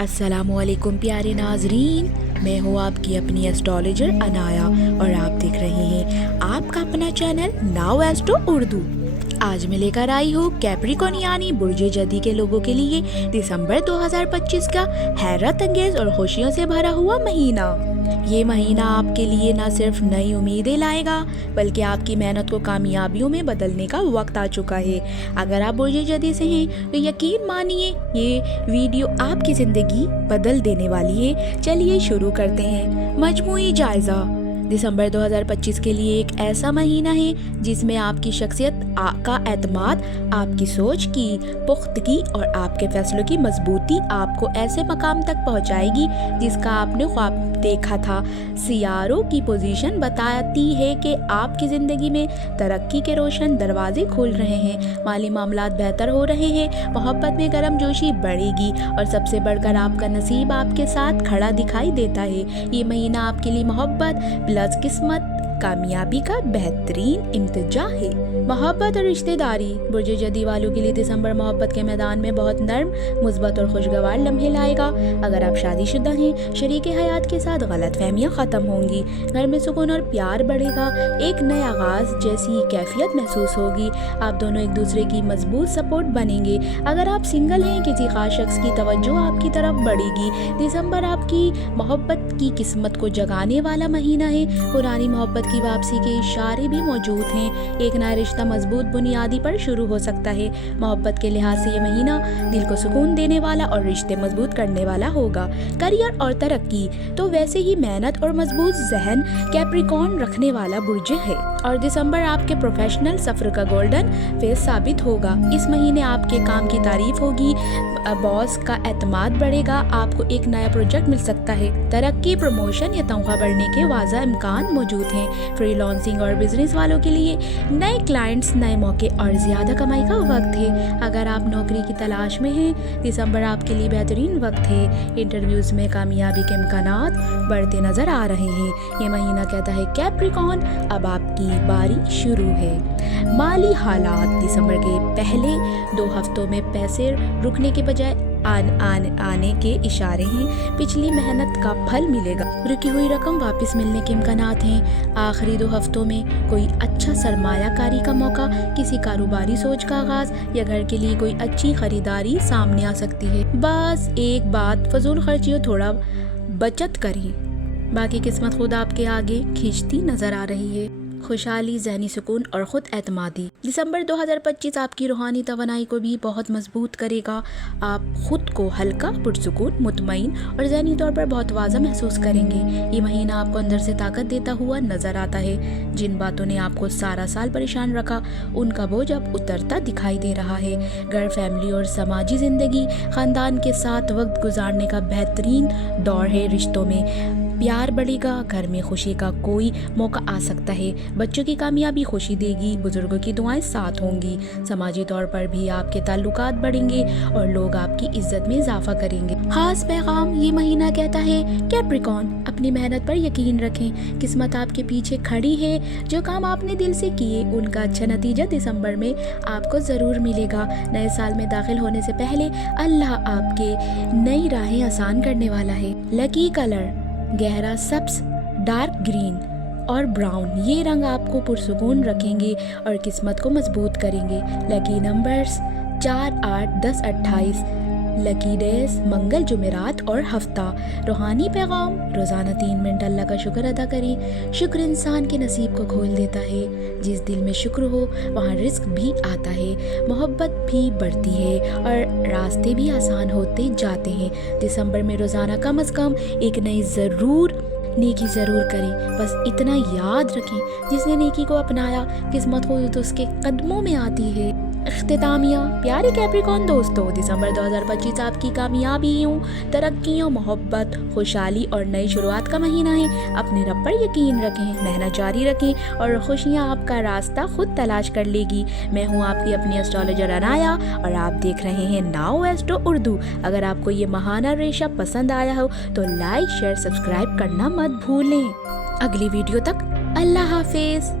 अस्सलामुअलैकुम प्यारे नाजरीन, मैं हूँ आपकी अपनी एस्ट्रोलॉजर अनाया और आप देख रहे हैं आपका अपना चैनल नाउ एस्ट्रो उर्दू। आज मैं लेकर आई हूँ कैप्रिकॉन यानी बुर्जे जदी के लोगों के लिए दिसंबर 2025 का हैरत अंगेज और खुशियों से भरा हुआ महीना। ये महीना आपके लिए न सिर्फ नई उम्मीदें लाएगा बल्कि आपकी मेहनत को कामयाबियों में बदलने का वक्त आ चुका है। अगर आप बुर्जे जदी से हैं तो यकीन मानिए ये वीडियो आपकी ज़िंदगी बदल देने वाली है। चलिए शुरू करते हैं। मजमूई जायज़ा। दिसंबर 2025 के लिए एक ऐसा महीना है जिसमें आपकी शख्सियत का एतमाद, आपकी सोच की पुख्तगी और आपके फैसलों की मजबूती आपको ऐसे मकाम तक पहुंचाएगी जिसका आपने ख्वाब देखा था। सियारों की पोजीशन बताती है कि आपकी ज़िंदगी में तरक्की के रोशन दरवाजे खुल रहे हैं, माली मामलात बेहतर हो रहे हैं, मोहब्बत में गर्मजोशी बढ़ेगी और सबसे बढ़कर आपका नसीब आपके साथ खड़ा दिखाई देता है। ये महीना आपके लिए मोहब्बत प्लस किस्मत कामयाबी का बेहतरीन इम्तिजा है। मोहब्बत और रिश्तेदारी। बुर्जे जदी वालों के लिए दिसंबर मोहब्बत के मैदान में बहुत नर्म, मुस्बत और खुशगवार लम्हे लाएगा। अगर आप शादीशुदा हैं, शरीक हयात के साथ गलत फहमियाँ ख़त्म होंगी, घर में सुकून और प्यार बढ़ेगा, एक नए आगाज़ जैसी कैफियत महसूस होगी। आप दोनों एक दूसरे की मजबूत सपोर्ट बनेंगे। अगर आप सिंगल हैं, किसी खास शख्स की तवज्जो आपकी तरफ बढ़ेगी। दिसंबर आपकी मोहब्बत की किस्मत को जगाने वाला महीना है। पुरानी मोहब्बत की वापसी के इशारे भी मौजूद हैं। एक नया रिश्ता मजबूत बुनियादी पर शुरू हो सकता है। मोहब्बत के लिहाज से ये महीना दिल को सुकून देने वाला और रिश्ते मजबूत करने वाला होगा। करियर और तरक्की। तो वैसे ही मेहनत और मजबूत जहन कैप्रिकॉर्न रखने वाला बुर्ज है और दिसंबर आपके प्रोफेशनल सफर का गोल्डन फेस साबित होगा। इस महीने आपके काम की तारीफ होगी, बॉस का एतमाद बढ़ेगा, आपको एक नया प्रोजेक्ट मिल सकता है। तरक्की, प्रमोशन या तनख्वाह बढ़ने के वाज़ह इम्कान मौजूद हैं। फ्रीलांसिंग और बिजनेस वालों के लिए नए क्लाइंट्स, नए मौके और ज़्यादा कमाई का वक्त है। अगर आप नौकरी की तलाश में हैं, दिसंबर आपके लिए बेहतरीन वक्त है। इंटरव्यूज़ में कामयाबी के इम्कानात बढ़ते नज़र आ रहे हैं। ये महीना कहता है कैप्रिकॉर्न अब आपकी बारी शुरू है। माली हालात। दिसंबर के पहले 2 हफ्तों में पैसे रुकने के बजाय आने के इशारे हैं। पिछली मेहनत का फल मिलेगा। रुकी हुई रकम वापस मिलने के इम्कानात हैं। आखिरी 2 हफ्तों में कोई अच्छा सरमायाकारी का मौका, किसी कारोबारी सोच का आगाज या घर के लिए कोई अच्छी खरीदारी सामने आ सकती है। बस एक बात, फजूल खर्चियों थोड़ा बचत करें, बाकी किस्मत खुद आपके आगे खींचती नजर आ रही है। खुशहाली, ज़हनी सुकून और ख़ुद एतमादी। दिसंबर 2025 आपकी रूहानी तवानाई को भी बहुत मजबूत करेगा। आप खुद को हल्का, पुरसुकून, मुतमईन और ज़हनी तौर पर बहुत वाज़ा महसूस करेंगे। ये महीना आपको अंदर से ताकत देता हुआ नज़र आता है। जिन बातों ने आपको सारा साल परेशान रखा उनका बोझ अब उतरता दिखाई दे रहा है। घर, फैमिली और समाजी ज़िंदगी, ख़ानदान के साथ वक्त गुजारने का बेहतरीन दौर है। रिश्तों में प्यार बढ़ेगा, घर में खुशी का कोई मौका आ सकता है। बच्चों की कामयाबी खुशी देगी, बुजुर्गों की दुआएं साथ होंगी। समाजी तौर पर भी आपके ताल्लुकात बढ़ेंगे और लोग आपकी इज्जत में इजाफा करेंगे। खास पैगाम। ये महीना कहता है कैप्रिकॉर्न अपनी मेहनत पर यकीन रखें, किस्मत आपके पीछे खड़ी है। जो काम आपने दिल से किए उनका अच्छा नतीजा दिसंबर में आपको ज़रूर मिलेगा। नए साल में दाखिल होने से पहले अल्लाह आपके नई राहें आसान करने वाला है। Lucky colour. गहरा सब्ज, डार्क ग्रीन और ब्राउन, ये रंग आपको पुरसुकून रखेंगे और किस्मत को मजबूत करेंगे। Lucky numbers 4, 8, 10, 28। लकी डेज मंगल, जुमेरात और हफ्ता। रूहानी पैगाम। रोज़ाना 3 मिनट अल्लाह का शुक्र अदा करें। शुक्र इंसान के नसीब को खोल देता है। जिस दिल में शुक्र हो वहाँ रिस्क भी आता है, मोहब्बत भी बढ़ती है और रास्ते भी आसान होते जाते हैं। दिसंबर में रोज़ाना कम से कम एक नई नेकी ज़रूर करें। बस इतना याद रखें, जिसने नेकी को अपनाया किस्मत को तो उसके कदमों में आती है। इख्तितामिया। प्यारे कैप्रिकॉर्न दोस्तों, दिसंबर 2025 आपकी कामयाबियों, तरक्कियों, मोहब्बत, खुशहाली और नई शुरुआत का महीना है। अपने रब पर यकीन रखें, मेहनत जारी रखें और खुशियाँ आपका रास्ता खुद तलाश कर लेगी। मैं हूँ आपकी अपनी एस्ट्रोलॉजर अनाया और आप देख रहे हैं नाउ एस्ट्रो उर्दू। अगर आपको ये महाना रेशा पसंद आया हो तो लाइक, शेयर, सब्सक्राइब करना मत भूलें। अगली वीडियो तक अल्लाह हाफिज।